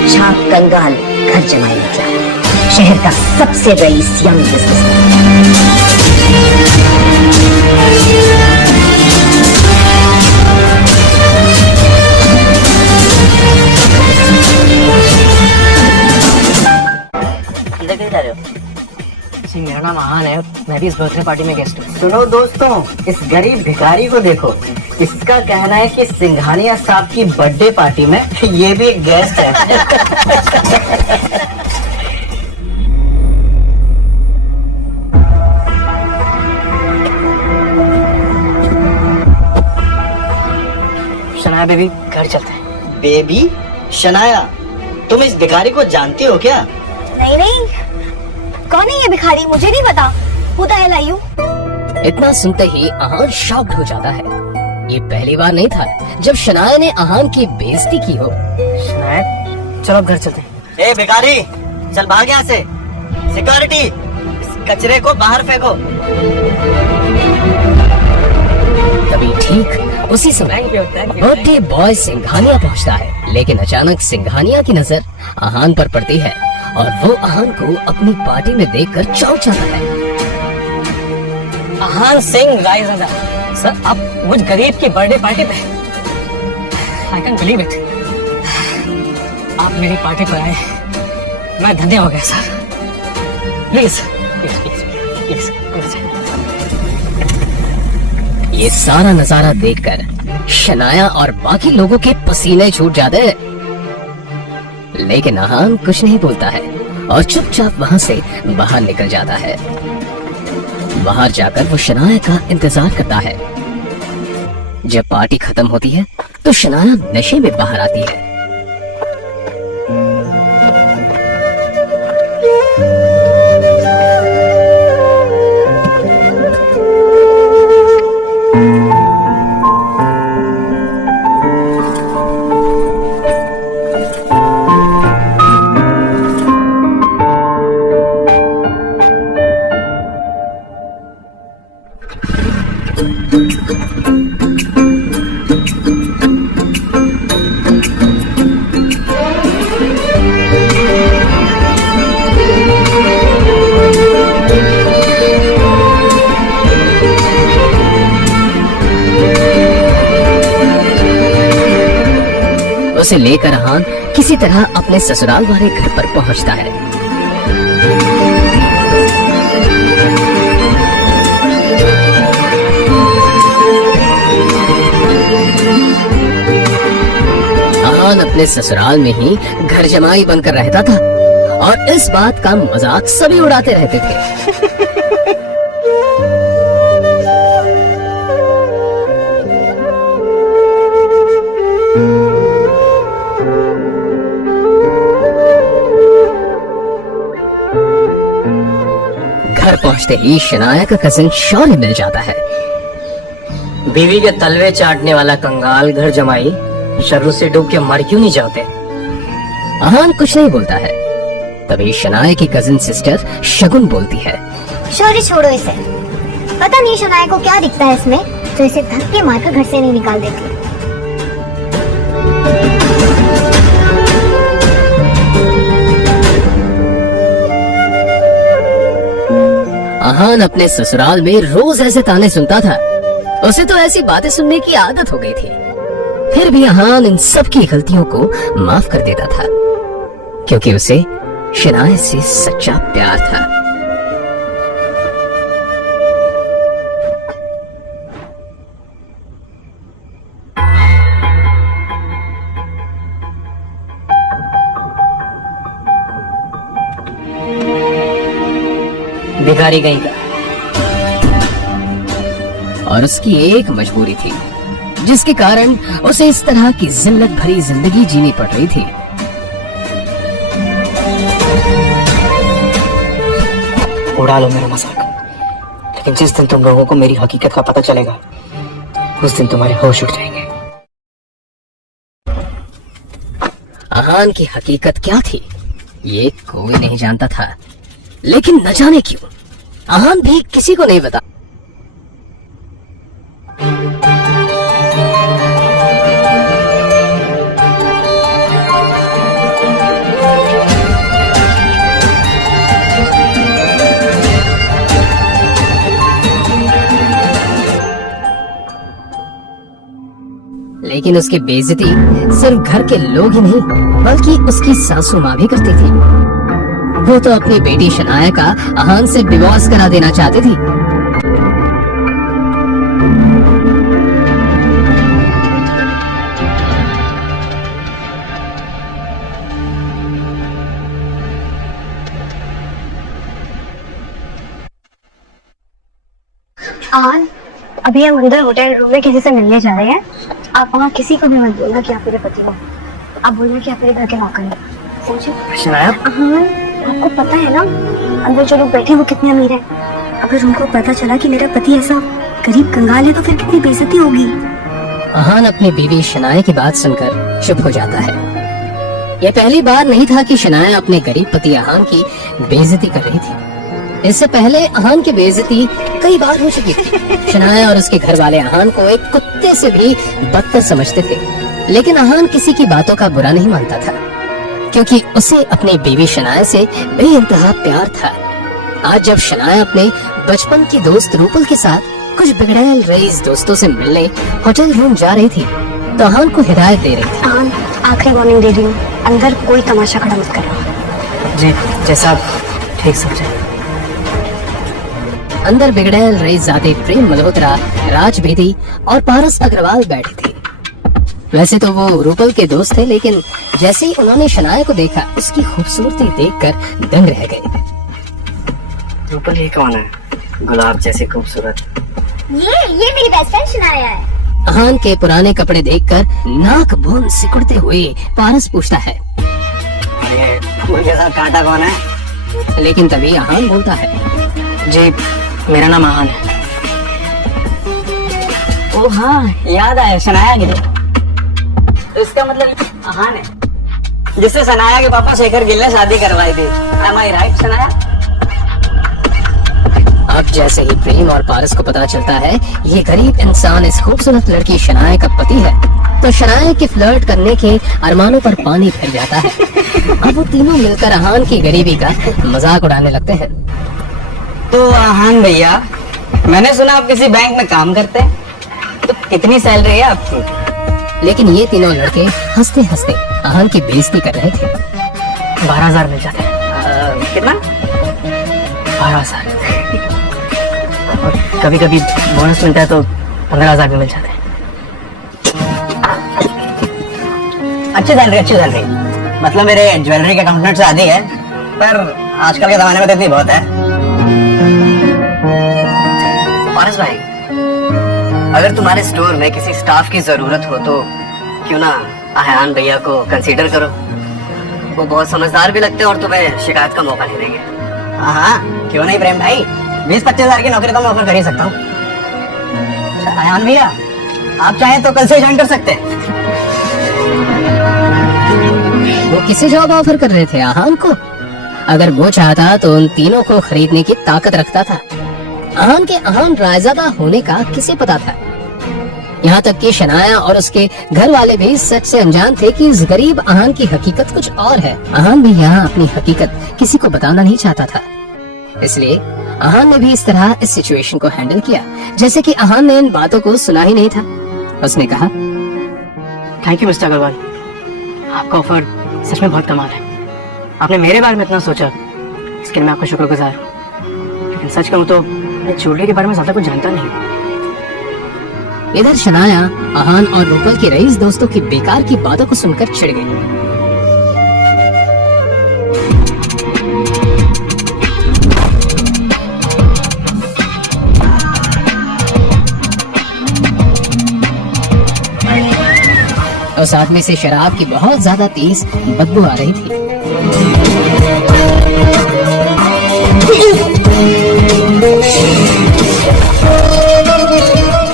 चुपचाप कंगाल घर जमाए निकला, शहर का सबसे रईस यंग बिजनेसमैन। अंदर कहीं जा रहे हो? जी मेरा नाम आहान है, मैं भी इस बर्थडे पार्टी में गेस्ट हूँ। सुनो दोस्तों, इस गरीब भिखारी को देखो। इसका कहना है कि सिंघानिया साहब की बर्थडे पार्टी में ये भी एक गेस्ट है। शनाया बेबी, घर चलते हैं। बेबी? शनाया, तुम इस भिखारी को जानती हो क्या? नहीं नहीं, कौन है ये भिखारी? मुझे नहीं पता। Who the hell are you? इतना सुनते ही आहान शॉक्ड हो जाता है। ये पहली बार नहीं था जब शनाया ने आहान की बेइज्जती की हो। शनाया, चलो अब घर चलते हैं। ए भिखारी, चल भाग यहाँ से। सिक्योरिटी, इस कचरे को बाहर फेंको। तभी ठीक उसी समय बर्थडे बॉय सिंघानिया पहुंचता है, लेकिन अचानक सिंघानिया की नजर आहान पर पड़ती है और वो आहान को अपनी पार्टी में देखकर चौंक जाता है। आहान सिंह रायज़ादा सर, आप मुझ गरीब की बर्थडे पार्टी पे? I can believe it. आप मेरी पार्टी पर आए, मैं धन्य हो गया sir. Please please please please. ये सारा नजारा देखकर शनाया और बाकी लोगों के पसीने छूट जाते हैं, लेकिन आहान कुछ नहीं बोलता है और चुपचाप वहां से बाहर निकल जाता है। बाहर जाकर वो शनाया का इंतजार करता है। जब पार्टी खत्म होती है तो शनाया नशे में बाहर आती है। उसे लेकर आहान किसी तरह अपने ससुराल वाले घर पर पहुंचता है। आहान अपने ससुराल में ही घर जमाई बनकर रहता था और इस बात का मजाक सभी उड़ाते रहते थे। घर पहुंचते ही शनाया का कजिन शौर्य मिल जाता है। बीवी के तलवे चाटने वाला कंगाल घर जमाई शर्र से डूब के मर क्यों नहीं जाते? आहान कुछ नहीं बोलता है। तभी शनाया की कजिन सिस्टर शगुन बोलती है, शौर्य छोड़ो इसे। पता नहीं शनाया को क्या दिखता है इसमें, तो इसे धक्के मारकर घर से नहीं निकाल देती। आहान अपने ससुराल में रोज ऐसे ताने सुनता था। उसे तो ऐसी बातें सुनने की आदत हो गई थी। फिर भी आहान इन सब की गलतियों को माफ कर देता था, क्योंकि उसे शनाया से सच्चा प्यार था। भिखारी कहीं का। और उसकी एक मजबूरी थी, जिसके कारण उसे इस तरह की जिल्लत भरी जिंदगी जीनी पड़ रही थी। उड़ा लो मेरा मजाक, लेकिन जिस दिन तुम लोगों को मेरी हकीकत का पता चलेगा, उस दिन तुम्हारे होश उड़ जाएंगे। आहान की हकीकत क्या थी ये कोई नहीं जानता था, लेकिन न जाने क्यों आहान भी किसी को नहीं बता। लेकिन उसकी बेइज्जती सिर्फ घर के लोग ही नहीं बल्कि उसकी सासू माँ भी करती थी। वो तो अपनी बेटी शनाया का अहान से डिवोर्स करा देना चाहती थी। आन, अभी हम अंदर होटल रूम में किसी से मिलने जा रहे हैं। आप वहाँ किसी को भी मत बोलना कि आप मेरे पति हो। आप बोलना कि आप मेरे घर के नौकर हैं, समझे? शनाया, हाँ, आपको पता है ना अंदर जो लोग बैठे हैं वो कितने अमीर हैं। अगर उनको पता चला कि मेरा पति ऐसा गरीब कंगाल है तो फिर कितनी बेइज्जती होगी। अहान अपनी बीवी शनाया की बात सुनकर चुप हो जाता है। यह पहली बार नहीं था कि शनाया अपने गरीब पति अहान की बेइज्जती कर रही थी। इससे पहले अहान की बेइज्जती कई बार हो चुकी थी। शनाया और उसके घर वाले अहान को एक कुत्ते से भी बदतर समझते थे, लेकिन अहान किसी की बातों का बुरा नहीं मानता था क्योंकि उसे अपनी बीवी शनाया से बेइंतहा प्यार था। आज जब शनाया अपने बचपन की दोस्त रूपल के साथ कुछ बिगड़ैल रईस दोस्तों से मिलने होटल रूम जा रही थी तो अहान को हिदायत दे रही थी। आन, आखिरी वार्निंग दे रही हूँ, अंदर कोई तमाशा खड़ा मत करो। जी जैसा आप ठीक समझे। अंदर बिगड़ैल रईसजादे प्रेम मल्होत्रा, राज बेदी और पारस अग्रवाल बैठे थे। वैसे तो वो रूपल के दोस्त थे, लेकिन जैसे ही उन्होंने शनाया को देखा उसकी खूबसूरती देखकर दंग रह गए। रूपल ये कौन है? गुलाब जैसी खूबसूरत। ये मेरी बेस्ट फ्रेंड शनाया है। अहान के पुराने कपड़े देखकर नाक बूंद सिकुड़ते हुए पारस पूछता है, ये फूल के साथ कांटा कौन है? लेकिन तभी अहान बोलता है, जी मेरा नाम आहान है। ओ हाँ, याद आया, शनाया गिल। तो इसका मतलब आहान है जिससे शनाया के पापा शेखर गिल ने शादी करवाई थी। Am I right, Shanaya? अब जैसे ही प्रेम और पारस को पता चलता है ये गरीब इंसान इस खूबसूरत लड़की शनाया का पति है तो शनाया के फ्लर्ट करने के अरमानों पर पानी फिर जाता है। अब वो तीनों मिलकर अहान की गरीबी का मजाक उड़ाने लगते हैं। तो आहान भैया, मैंने सुना आप किसी बैंक में काम करते हैं, तो कितनी सैलरी है आपकी? लेकिन ये तीनों लड़के हंसते हंसते अहान की बेइज्जती कर रहे थे। 12,000 मिल जाते हैं। कितना? 12,000। और कभी कभी बोनस मिलता है तो 15,000 भी मिल जाते हैं। अच्छी सैलरी। मतलब मेरे ज्वेलरी के अकाउंटेंट से आधी है, पर आजकल के जमाने में तो इतनी बहुत है। पारस भाई, अगर तुम्हारे स्टोर में किसी स्टाफ की जरूरत हो तो क्यों ना आहान भैया को कंसीडर करो। वो बहुत समझदार भी लगते हैं और तुम्हें शिकायत का मौका नहीं देंगे। हाँ, क्यों नहीं प्रेम भाई, 20-25 हजार की नौकरी तो मैं ऑफर कर ही सकता हूँ। आहान भैया, आप चाहें तो कल से ज्वाइन कर सकते हैं। वो किसे जॉब ऑफर कर रहे थे अहान को? अगर वो चाहता तो उन तीनों को खरीदने की ताकत रखता था। अहान के अहान रायजादा होने का किसे पता था? यहाँ तक कि शनाया और उसके घर वाले भी सच से अनजान थे कि इस गरीब अहान की हकीकत कुछ और है। अहान भी यहाँ अपनी हकीकत किसी को बताना नहीं चाहता था, इसलिए अहान ने भी इस तरह इस सिचुएशन को हैंडल किया जैसे कि अहान ने इन बातों को सुना ही नहीं था। उसने कहा, थैंक यू मिस्टर अग्रवाल, आपका ऑफर सच में बहुत कमाल है। आपने मेरे बारे में इतना सोचा, इसके लिए मैं आपका शुक्रगुजार हूँ। लेकिन सच कहूँ तो मैं ज्वेलरी के बारे में ज्यादा कुछ जानता नहीं। इधर शनाया अहान और रूपल के रईस दोस्तों की बेकार की बातों को सुनकर चिढ़ गई। उस आदमी से शराब की बहुत ज्यादा तेज बदबू आ रही थी।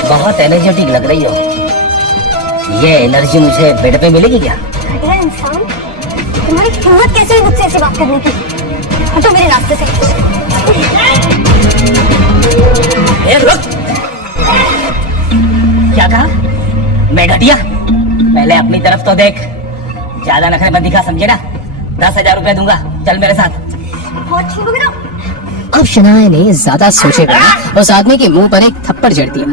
बहुत एनर्जेटिक लग रही हो। ये एनर्जी मुझे बेड पे मिलेगी क्या? घटिया इंसान, तुम्हारी हिम्मत कैसे हुई मुझसे ऐसी बात करने की? हटो मेरे रास्ते से। ए, रुक। क्या कहा? मैं घटिया? पहले अपनी तरफ तो देख, ज्यादा नखरे मत दिखा, समझे ना? 10,000 रुपए दूंगा, चल मेरे साथ। बहुत छोड़ोगे ना? अब शनाया ने ज्यादा सोचे बिना उस आदमी के मुंह पर एक थप्पड़ जड़ दिया।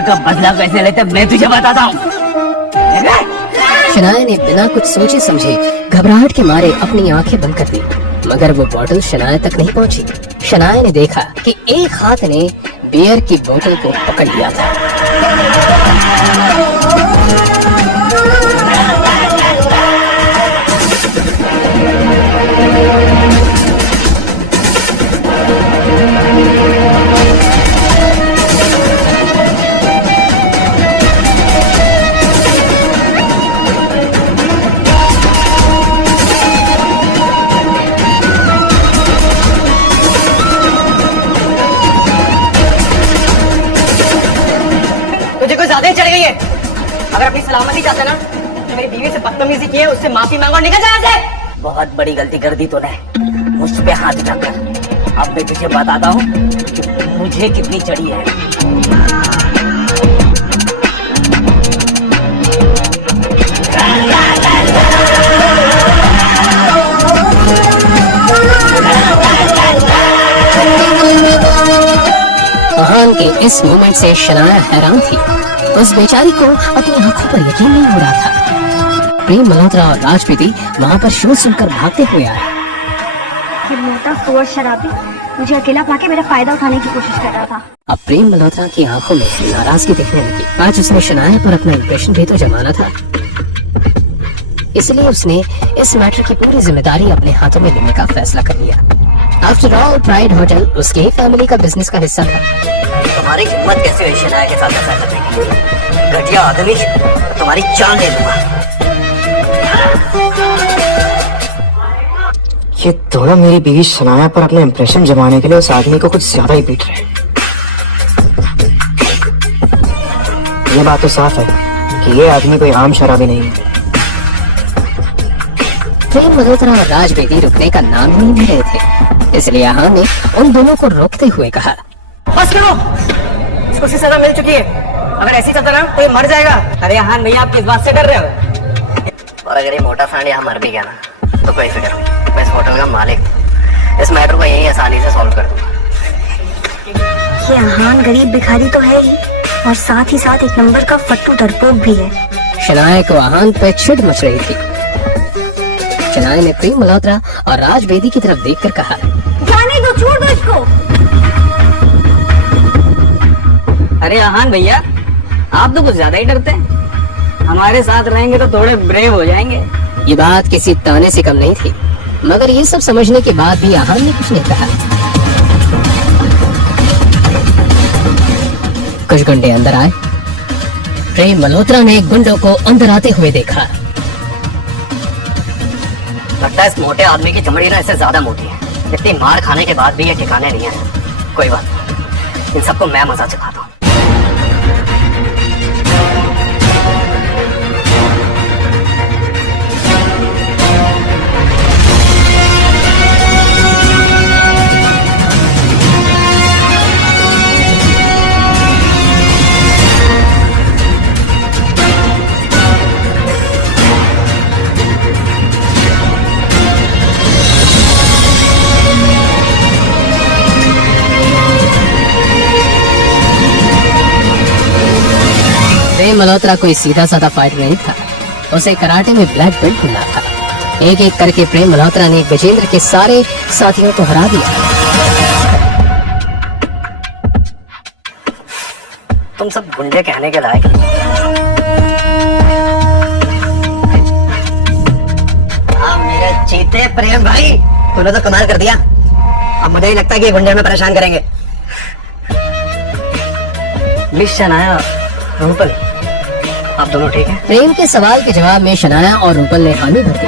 बियर का बदला कैसे लेते मैं तुझे बताता हूँ। शनाया ने बिना कुछ सोचे समझे घबराहट के मारे अपनी आंखें बंद कर दी, मगर वो बोतल शनाया तक नहीं पहुंची। शनाया ने देखा कि एक हाथ ने बियर की बोतल को पकड़ लिया था। तुझे कुछ ज्यादा ही चढ़ गई है। अगर अपनी सलामती चाहते ना तो मेरी बीवी से बदतमीजी की है, उससे माफी मांगो और निकल जाए से। बहुत बड़ी गलती कर दी तूने, मुझ पे हाथ उठाकर। अब मैं तुझे बताता हूँ कि मुझे कितनी चढ़ी है। आहान के इस मोमेंट से शनाया हैरान थी। उस बेचारी को अपनी आंखों पर यकीन नहीं हो रहा था। प्रेम मल्होत्रा और राजपेदी वहाँ पर शोर सुनकर भागते हुए आए। ये मोटा सुअर शराबी मुझे अकेला पाके मेरा फायदा उठाने की कोशिश कर रहा था। अब प्रेम मल्होत्रा की आंखों में नाराजगी दिखने लगी। आज उसने शनाया पर अपना इंप्रेशन भी तो जमाना था, इसलिए उसने इस मैटर की पूरी जिम्मेदारी अपने हाथों में लेने का फैसला कर लिया। आफ्टर ऑल प्राइड होटल उसके ही फैमिली का बिजनेस का हिस्सा था। तुम्हारी हिम्मत कैसे हुई शनाया के साथ ऐसा करने के लिए? घटिया आदमी, तुम्हारी जान ले लूंगा। ये दोनों मेरी बीवी शनाया पर अपने इंप्रेशन जमाने के लिए उस आदमी को कुछ ज्यादा ही पीट रहे हैं। ये बात तो साफ है कि ये आदमी कोई आम शराबी नहीं है। प्रेम मल्होत्रा और राजबेदी रुकने का नाम ही नहीं ले रहे थे, इसलिए आहान ने उन दोनों को रोकते हुए कहा, बस करो, इसको सी सजा मिल चुकी है। अगर ऐसी चलता ना तो ये मर जाएगा। अरे आहान भैया, आप किस बात से डर रहे हो? और अगर ये मोटा सांड यहाँ मर भी गया ना तो कोई फिक्र नहीं, मैं इस होटल का मालिक हूँ। इस मैटर को यही आसानी से सॉल्व कर दूंगा। ये आहान गरीब भिखारी तो है ही, और साथ ही साथ एक नंबर का फट्टू डरपोक भी है। शनाया को आहान पे चिढ़ मच रही थी। शनाया ने प्रेम मल्होत्रा और राजबेदी की तरफ देखकर कहा, जाने दो, छोड़ दो इसको। अरे आहान भैया, आप तो कुछ ज्यादा ही डरते हैं। हमारे साथ रहेंगे तो थोड़े ब्रेव हो जाएंगे। ये बात किसी ताने से कम नहीं थी, मगर ये सब समझने के बाद भी आहान ने कुछ नहीं कहा। कुछ गुंडे अंदर आए। प्रेम मल्होत्रा ने गुंडों को अंदर आते हुए देखा। लगता है इस मोटे आदमी की चमड़ी ना इससे ज्यादा मोटी है। इतनी मार खाने के बाद भी ये ठिकाने नहीं है। कोई बात नहीं, इन सबको मैं मजा चखाता हूँ। प्रेम मल्होत्रा कोई सीधा साधा फाइटर नहीं था, उसे कराटे में ब्लैक बेल्ट मिला था। एक एक करके प्रेम मल्होत्रा ने गजेंद्र के सारे साथियों को हरा दिया। तुम सब गुंडे कहने के लायक नहीं। मेरे चीते प्रेम भाई, तूने तो कमाल कर दिया। अब मुझे ही लगता है कि ये गुंडे में परेशान करेंगे। मिशन आया रूपल, आप दोनों ठीक हैं? प्रेम के सवाल के जवाब में शनाया और रूपल ने हामी भर दी।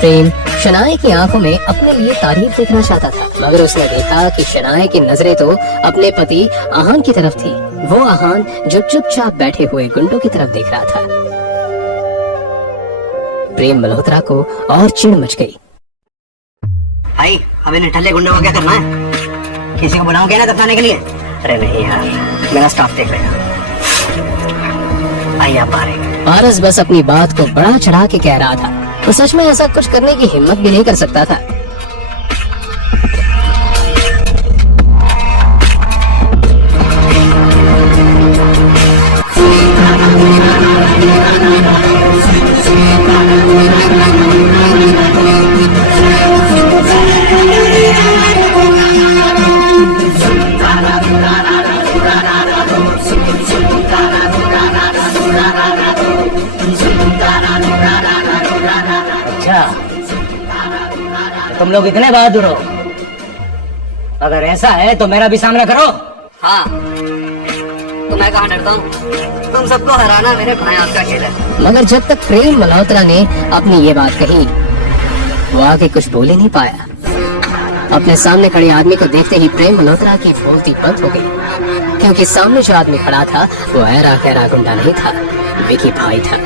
प्रेम शनाया की आंखों में अपने लिए तारीफ देखना चाहता था, मगर उसने देखा कि शनाया की नजरें तो अपने पति आहान की तरफ थी। वो आहान जो चुपचाप बैठे हुए गुंडों की तरफ देख रहा था। प्रेम मल्होत्रा को और चिढ़ मच गई। भाई, अब इन ठल्ले गुंडों को क्या करना है? किसी को बुलाऊं क्या ना दफनाने के लिए? अरे नहीं यार, मेरा स्टाफ देख लेगा। आइए आप बाहर। पारस बस अपनी बात को बड़ा चढ़ा के कह रहा था, वो सच में ऐसा कुछ करने की हिम्मत भी नहीं कर सकता था। तुम लोग इतने बहादुर हो? अगर ऐसा है तो मेरा भी सामना करो। हाँ, तो मैं कहाँ डरता हूँ? तुम सबको हराना मेरे भाई का खेल है। मगर जब तक प्रेम मल्होत्रा ने अपनी ये बात कही, वो आगे कुछ बोल ही नहीं पाया। अपने सामने खड़े आदमी को देखते ही प्रेम मल्होत्रा की बोलती बंद हो गई, क्योंकि सामने जो आदमी खड़ा था वो ऐरा खैरा गुंडा नहीं था, विकी भाई था।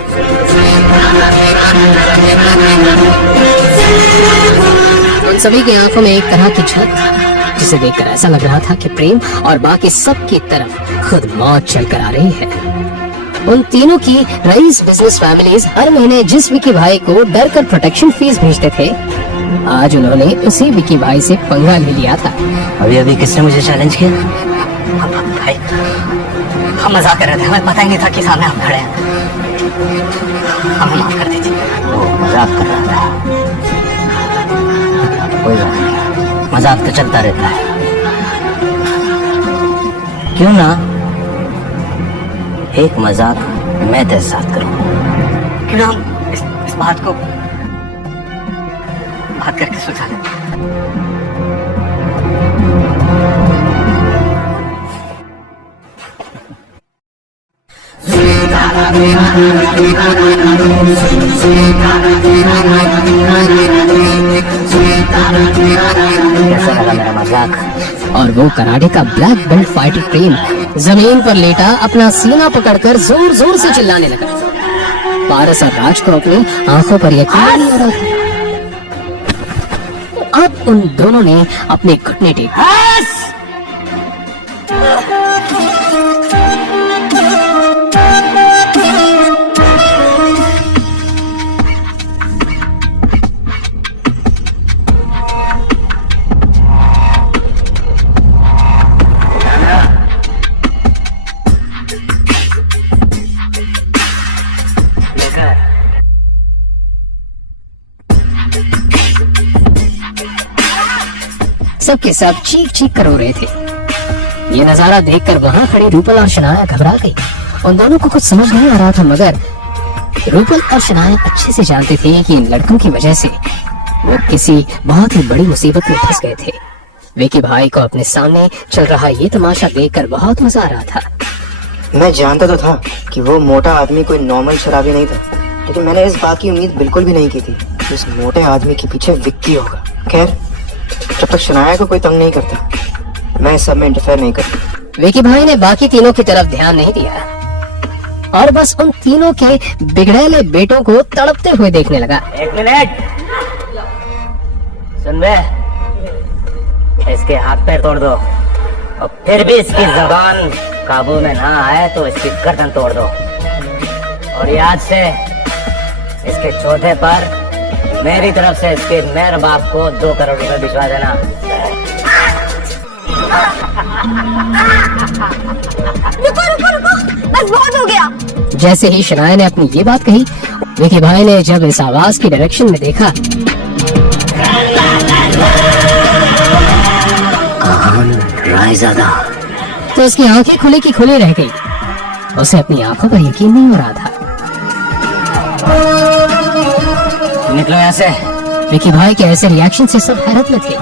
उन सभी की आंखों में एक तरह की झलक थी, जिसे देखकर ऐसा लग रहा था कि प्रेम और बाकी सबकी तरफ खुद मौत चलकर आ रही है। उन तीनों की रईस बिजनेस फैमिलीज हर महीने जिस विकी भाई को डर कर प्रोटेक्शन फीस भेजते थे, आज उन्होंने उसी विकी भाई से पंगा ले लिया था। अभी अभी किसने मुझे चैलेंज किया? भाई, हम मजाक कर रहे थे, हमें पता ही नहीं था कि सामने हम खड़े हैं। हमें माफ कर दीजिए। वो मजाक कर रहा था। कोई बात नहीं, मजाक तो चलता रहता है। क्यों ना एक मजाक मैं तेरे साथ करूं? क्यों ना हम इस बात को बात करके सुलझा लें। कैसा लगा मेरा मजाक? और वो कराटे का ब्लैक बेल्ट फाइटर प्रेम जमीन पर लेटा अपना सीना पकड़कर जोर जोर से चिल्लाने लगा। पारस और राज को अपनी आंखों पर यकीन नहीं हो रहा था। अब उन दोनों ने अपने घुटने टेके। सबके सब चीख चीख कर रो रहे थे। ये नजारा देखकर वहां खड़ी रूपल और शनाया घबरा गई। उन दोनों को कुछ समझ नहीं आ रहा था, मगर रूपल और शनाया अच्छे से जानते थे कि इन लड़कों की वजह से वो किसी बहुत ही बड़ी मुसीबत में फंस गए थे। विकी भाई को अपने सामने चल रहा ये तमाशा देखकर बहुत मजा आ रहा था। मैं जानता तो था कि वो मोटा आदमी कोई नॉर्मल शराबी नहीं था, लेकिन मैंने इस बात की उम्मीद बिल्कुल भी नहीं की थी कि उस मोटे आदमी के पीछे विक्की होगा। खैर, जब तक शनाया को कोई तंग नहीं करता, मैं इस सब में इंटरफेयर नहीं करता। विकी भाई ने बाकी तीनों की तरफ ध्यान नहीं दिया और बस उन तीनों के बिगड़ैले बेटों को तड़पते हुए देखने लगा। एक मिनट सुन बे, इसके हाथ पैर तोड़ दो और फिर भी इसकी जबान काबू में ना आए तो इसकी गर्दन तोड़ दो। और याद से इसके चौथे पर मेरी तरफ से इसके मेरे बाप को 2 करोड़ रुपए भिजवा देना। रुको रुको रुको, बस बहुत हो गया। जैसे ही शनाया ने अपनी ये बात कही, विकी भाई ने जब इस आवाज की डायरेक्शन में देखा तो उसकी आंखें खुली की खुली रह गई। उसे अपनी आंखों पर यकीन नहीं हो रहा था। निकलो यहाँ से। विकी भाई के ऐसे रिएक्शन से सब हैरत में थे।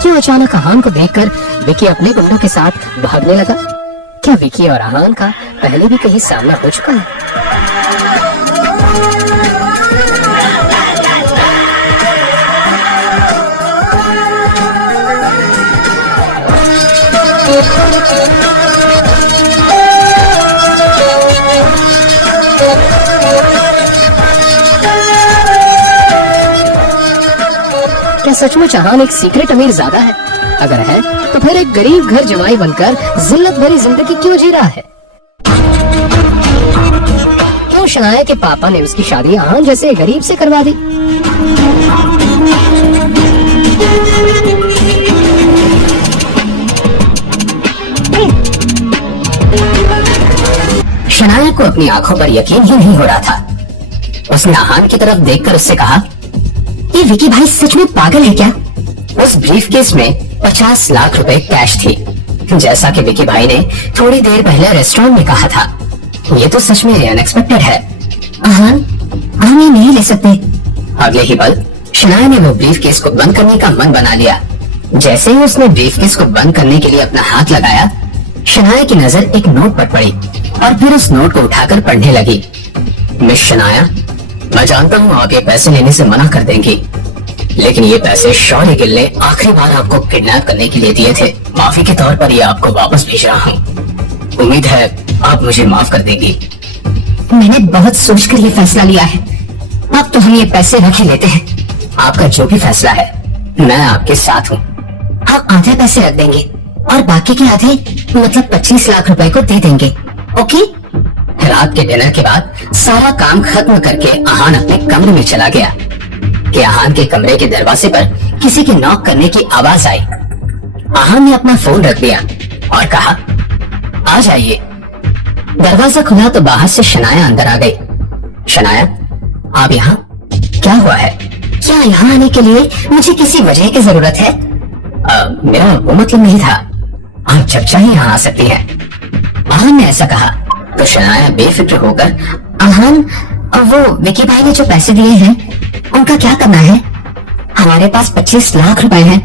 क्यों अचानक आहान को देखकर विकी अपने गुंडों के साथ भागने लगा? क्या विकी और आहान का पहले भी कहीं सामना हो चुका है? क्या सचमुच आहान एक सीक्रेट अमीर ज़्यादा है? अगर है तो फिर एक गरीब घर जमाई बनकर जिल्लत भरी जिंदगी क्यों जी रहा है? क्यों शनाया के पापा ने उसकी शादी आहान जैसे गरीब से करवा दी? शनाया को अपनी आंखों पर यकीन ही नहीं हो रहा था। उसने आहान की तरफ देखकर उससे कहा, ये विकी भाई सच में पागल है क्या? उस ब्रीफकेस में 50 लाख रुपए कैश थी, जैसा कि विकी भाई ने थोड़ी देर पहले रेस्टोरेंट में कहा था। ये तो सच में अनएक्सपेक्टेड है। हम ये नहीं ले सकते। अगले ही पल शनाया ने वो ब्रीफकेस को बंद करने का मन बना लिया। जैसे ही उसने ब्रीफकेस को बंद करने के लिए अपना हाथ लगाया, शनाया की नजर एक नोट पर पड़ी और फिर उस नोट को उठाकर पढ़ने लगी। मिस शनाया, मैं जानता हूँ आप ये पैसे लेने से मना कर देंगी, लेकिन ये पैसे शौर्य गिल ने आखिरी बार आपको किडनैप करने के लिए दिए थे। माफी के तौर पर ये आपको वापस भेज रहा हूँ। उम्मीद है आप मुझे माफ कर देंगी। मैंने बहुत सोचकर ये फैसला लिया है। अब तो हम ये पैसे रख ही लेते हैं। आपका जो भी फैसला है, मैं आपके साथ हूँ। हम आधे पैसे रख देंगे और बाकी के आधे मतलब 25 लाख रुपए को दे देंगे। ओके? रात के डिनर के बाद सारा काम खत्म करके आहान अपने कमरे में चला गया कि आहान के कमरे के दरवाजे पर किसी के नॉक करने की आवाज आई। आहान ने अपना फोन रख दिया और कहा, आ जाइए। दरवाजा खुला तो बाहर से शनाया अंदर आ गई। शनाया, आप यहाँ? क्या हुआ है? क्या यहाँ आने के लिए मुझे किसी वजह की जरूरत है? मेरा वो मतलब नहीं था। आप जब चाहे यहाँ आ सकती हैं। आहान ने ऐसा कहा तो शनाया बेफिक्र होकर, आहान, वो विकी भाई ने जो पैसे दिए हैं उनका क्या करना है? हमारे पास 25 लाख रुपए हैं।